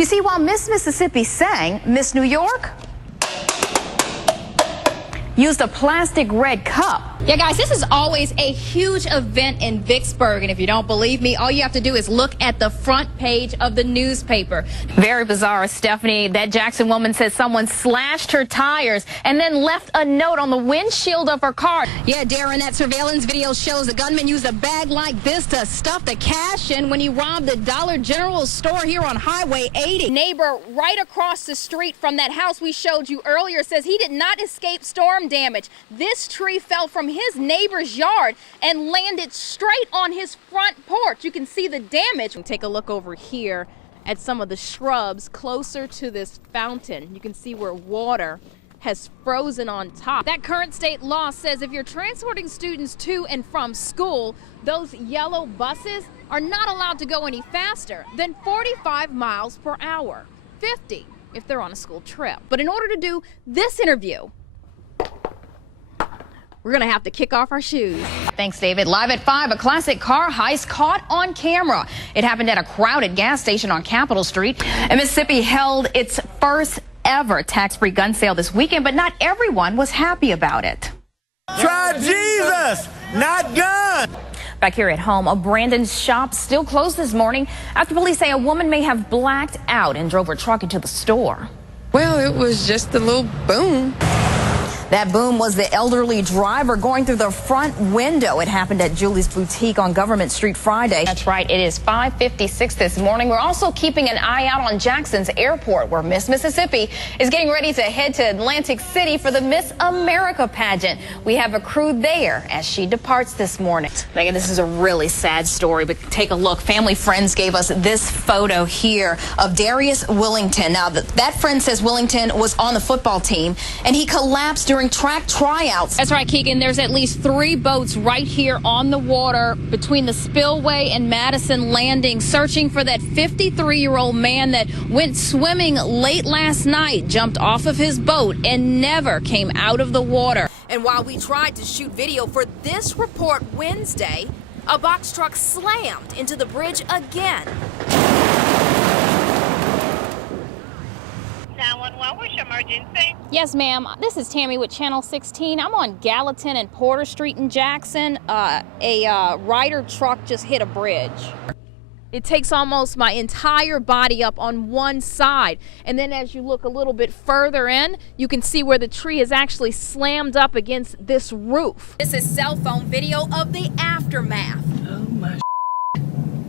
You see, while Miss Mississippi sang, Miss New York used a plastic red cup. Yeah, guys, this is always a huge event in Vicksburg, and if you don't believe me, all you have to do is look at the front page of the newspaper. Very bizarre, Stephanie. That Jackson woman says someone slashed her tires and then left a note on the windshield of her car. Yeah, Darren, that surveillance video shows the gunman used a bag like this to stuff the cash in when he robbed the Dollar General store here on Highway 80. Neighbor right across the street from that house we showed you earlier says he did not escape storm damage. This tree fell from his neighbor's yard and landed straight on his front porch. You can see the damage. Take a look over here at some of the shrubs closer to this fountain. You can see where water has frozen on top. That current state law says if you're transporting students to and from school, those yellow buses are not allowed to go any faster than 45 miles per hour, 50 if they're on a school trip. But in order to do this interview, we're going to have to kick off our shoes. Thanks, David. Live at 5, a classic car heist caught on camera. It happened at a crowded gas station on Capitol Street. And Mississippi held its first ever tax-free gun sale this weekend, but not everyone was happy about it. Try Jesus, not gun. Back here at home, a Brandon shop still closed this morning after police say a woman may have blacked out and drove her truck into the store. Well, it was just a little boom. That boom was the elderly driver going through the front window. It happened at Julie's Boutique on Government Street Friday. That's right. It is 5:56 this morning. We're also keeping an eye out on Jackson's airport, where Miss Mississippi is getting ready to head to Atlantic City for the Miss America pageant. We have a crew there as she departs this morning. Megan, this is a really sad story, but take a look. Family friends gave us this photo here of Darius Willington. Now, that friend says Willington was on the football team, and he collapsed during track tryouts. That's right, Keegan. There's at least 3 boats right here on the water between the Spillway and Madison Landing, searching for that 53-year-old man that went swimming late last night, jumped off of his boat, and never came out of the water. And while we tried to shoot video for this report Wednesday, a box truck slammed into the bridge again. 911, what's your emergency? Yes, ma'am. This is Tammy with Channel 16. I'm on Gallatin and Porter Street in Jackson. A Ryder truck just hit a bridge. It takes almost my entire body up on one side. And then as you look a little bit further in, you can see where the tree is actually slammed up against this roof. This is cell phone video of the aftermath. Oh my.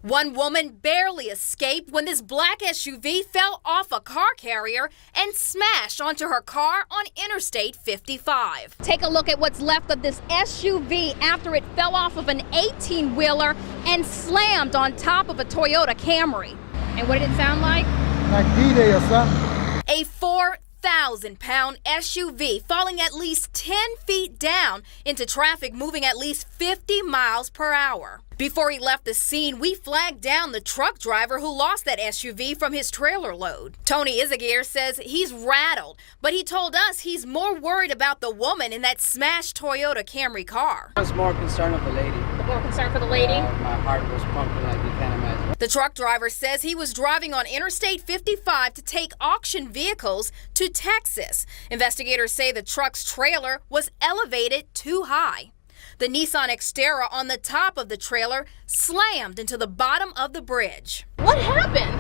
One woman barely escaped when this black SUV fell off a car carrier and smashed onto her car on Interstate 55. Take a look at what's left of this SUV after it fell off of an 18-wheeler and slammed on top of a Toyota Camry. And what did it sound like? Like D-Day or something. A 4,000-pound SUV falling at least 10 feet down into traffic moving at least 50 miles per hour. Before he left the scene, we flagged down the truck driver who lost that SUV from his trailer load. Tony Izagir says he's rattled, but he told us he's more worried about the woman in that smashed Toyota Camry car. I was more concerned of the lady. More concerned for the lady? My heart was pumping like you can't imagine. The truck driver says he was driving on Interstate 55 to take auction vehicles to Texas. Investigators say the truck's trailer was elevated too high. The Nissan Xterra on the top of the trailer slammed into the bottom of the bridge. What happened?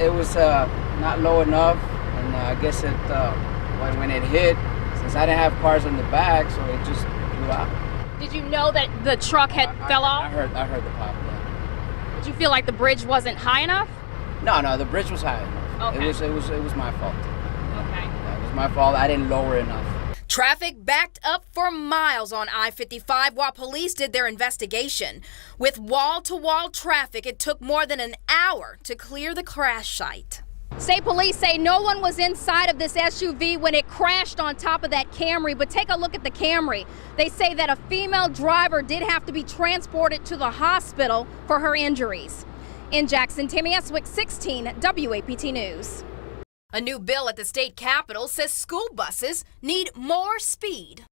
It was not low enough, and I guess when it hit, since I didn't have cars in the back, so it just blew out. Did you know that the truck fell off? I heard the pop. Yeah. Did you feel like the bridge wasn't high enough? No, the bridge was high enough. Okay. It was my fault. Okay. Yeah, it was my fault. I didn't lower enough. Traffic backed up for miles on I-55 while police did their investigation. With wall-to-wall traffic, it took more than an hour to clear the crash site. State police say no one was inside of this SUV when it crashed on top of that Camry, but take a look at the Camry. They say that a female driver did have to be transported to the hospital for her injuries. In Jackson, Tammy Estwick, 16 WAPT News. A new bill at the state capitol says school buses need more speed.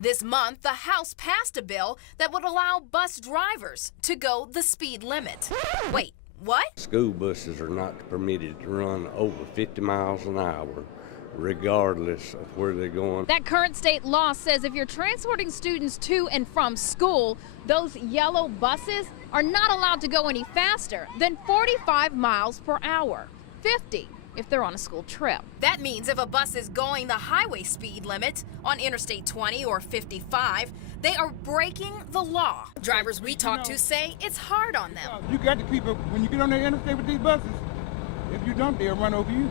This month, the House passed a bill that would allow bus drivers to go the speed limit. Wait, What? School buses are not permitted to run over 50 miles an hour, regardless of where they're going. That current state law says if you're transporting students to and from school, those yellow buses are not allowed to go any faster than 45 miles per hour, 50 if they're on a school trip. That means if a bus is going the highway speed limit on Interstate 20 or 55, they are breaking the law. Drivers we talk to say it's hard on them. You got to keep it, when you get on the interstate with these buses, if you don't, they'll run over you.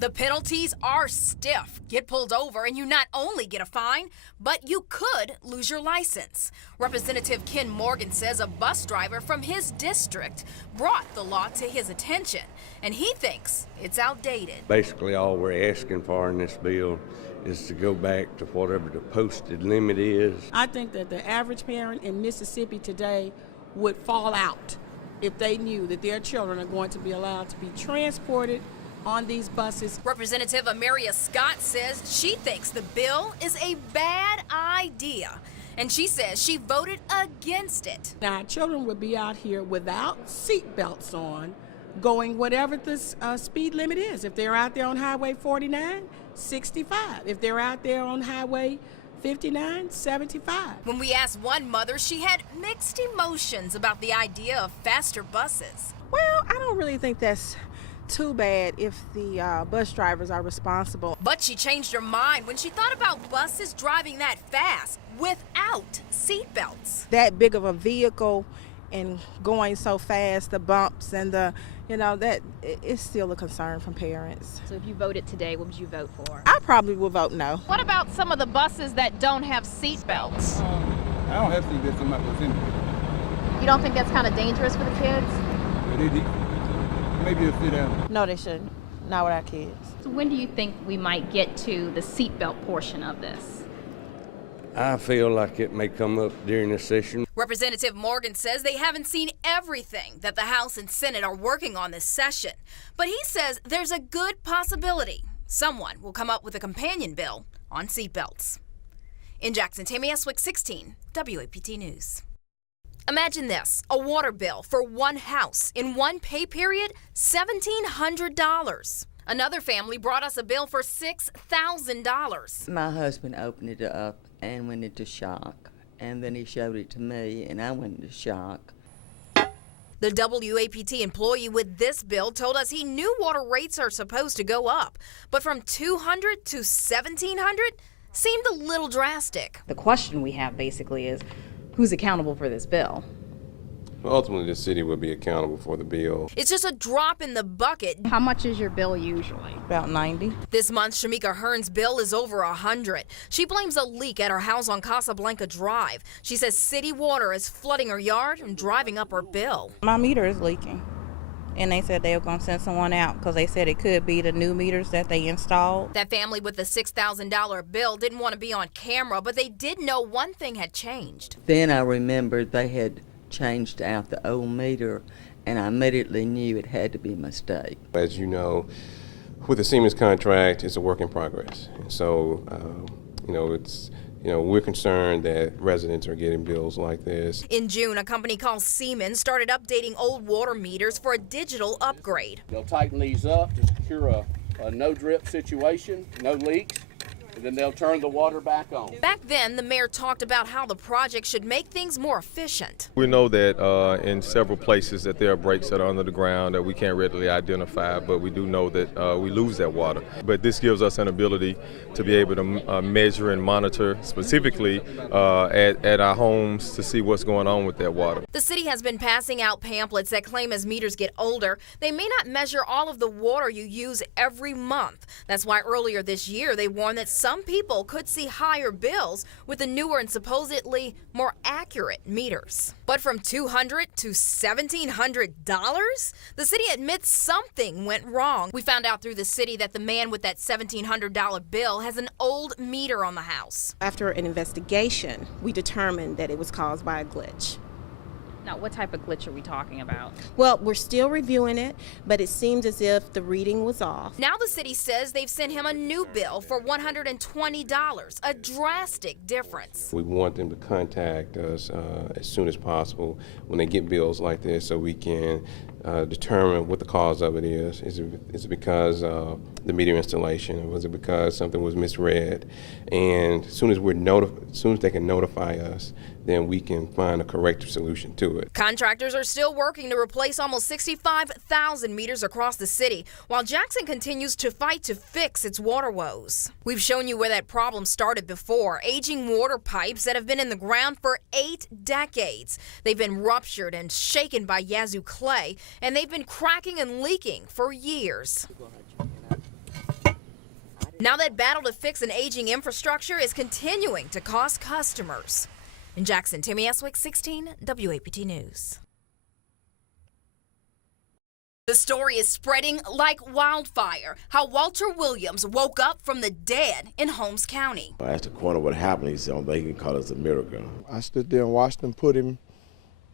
The penalties are stiff. Get pulled over and you not only get a fine, but you could lose your license. Representative Ken Morgan says a bus driver from his district brought the law to his attention, and he thinks it's outdated. Basically, all we're asking for in this bill is to go back to whatever the posted limit is. I think that the average parent in Mississippi today would fall out if they knew that their children are going to be allowed to be transported on these buses. Representative Ameria Scott says she thinks the bill is a bad idea, and she says she voted against it. Now, our children would be out here without seat belts on, going whatever the speed limit is. If they're out there on Highway 49, 65. If they're out there on Highway 59, 75. When we asked one mother, she had mixed emotions about the idea of faster buses. Well, I don't really think that's too bad if the bus drivers are responsible. But she changed her mind when she thought about buses driving that fast without seatbelts. That big of a vehicle and going so fast, the bumps and that is still a concern from parents. So if you voted today, what would you vote for? I probably would vote no. What about some of the buses that don't have seatbelts? I don't have seatbelts on my bus anyway. You don't think that's kind of dangerous for the kids? Maybe they'll sit down. No, they shouldn't. Not with our kids. So when do you think we might get to the seatbelt portion of this? I feel like it may come up during the session. Representative Morgan says they haven't seen everything that the House and Senate are working on this session. But he says there's a good possibility someone will come up with a companion bill on seatbelts. In Jackson, Tammy Estwick, 16, WAPT News. Imagine this, a water bill for one house in one pay period, $1,700. Another family brought us a bill for $6,000. My husband opened it up and went into shock, and then he showed it to me, and I went into shock. The WAPT employee with this bill told us he knew water rates are supposed to go up, but from $200 to $1,700 seemed a little drastic. The question we have basically is, who's accountable for this bill? Ultimately, the city will be accountable for the bill. It's just a drop in the bucket. How much is your bill usually? About 90. This month, Shamika Hearn's bill is over 100. She blames a leak at her house on Casablanca Drive. She says city water is flooding her yard and driving up her bill. My meter is leaking, and they said they were going to send someone out because they said it could be the new meters that they installed. That family with the $6,000 bill didn't want to be on camera, but they did know one thing had changed. Then I remembered they had changed out the old meter, and I immediately knew it had to be a mistake. As you know, with the Siemens contract, it's a work in progress. And so, we're concerned that residents are getting bills like this. In June, a company called Siemens started updating old water meters for a digital upgrade. They'll tighten these up to secure a no-drip situation, no leaks. And then they'll turn the water back on. Back then, the mayor talked about how the project should make things more efficient. We know that in several places that there are breaks that are under the ground that we can't readily identify, but we do know that we lose that water. But this gives us an ability to be able to measure and monitor specifically at our homes to see what's going on with that water. The city has been passing out pamphlets that claim as meters get older, they may not measure all of the water you use every month. That's why earlier this year they warned that some people could see higher bills with the newer and supposedly more accurate meters. But from $200 to $1,700, the city admits something went wrong. We found out through the city that the man with that $1,700 bill has an old meter on the house. After an investigation, we determined that it was caused by a glitch. Now, what type of glitch are we talking about? Well, we're still reviewing it, but it seems as if the reading was off. Now the city says they've sent him a new bill for $120, a drastic difference. We want them to contact us as soon as possible when they get bills like this so we can determine what the cause of it is. Is it because of the meter installation? Was it because something was misread? And as soon as they can notify us, then we can find a corrective solution to it. Contractors are still working to replace almost 65,000 meters across the city, while Jackson continues to fight to fix its water woes. We've shown you where that problem started before, aging water pipes that have been in the ground for 8 decades. They've been ruptured and shaken by Yazoo clay, and they've been cracking and leaking for years. Now that battle to fix an aging infrastructure is continuing to cost customers. In Jackson, Timmy Estwick, 16 WAPT News. The story is spreading like wildfire. How Walter Williams woke up from the dead in Holmes County. I asked the coroner what happened. He said, he can call us a miracle. I stood there and watched them put him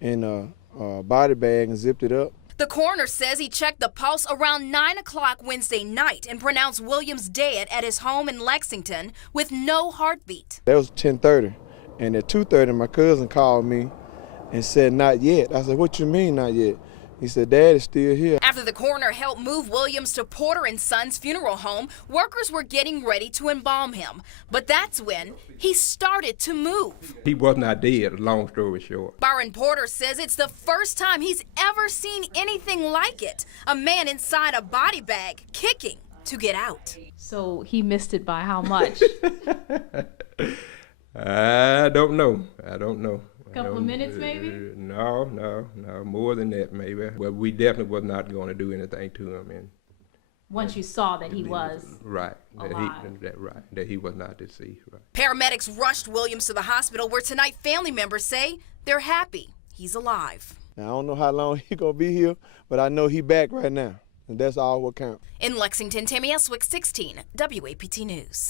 in a body bag and zipped it up. The coroner says he checked the pulse around 9 o'clock Wednesday night and pronounced Williams dead at his home in Lexington with no heartbeat. That was 10:30, and at 2:30 my cousin called me and said, "Not yet." I said, "What you mean, not yet?" He said, "Dad is still here." After the coroner helped move Williams to Porter & Sons Funeral Home, workers were getting ready to embalm him. But that's when he started to move. He was not dead, long story short. Byron Porter says it's the first time he's ever seen anything like it. A man inside a body bag kicking to get out. So he missed it by how much? I don't know. Couple of minutes, maybe? No, more than that, maybe. Well, we definitely was not going to do anything to him. And once you saw that he was right, alive. that he was not deceased. Right. Paramedics rushed Williams to the hospital, where tonight family members say they're happy he's alive. Now, I don't know how long he's going to be here, but I know he's back right now, and that's all what counts. In Lexington, Tammy Estwick, 16 WAPT News.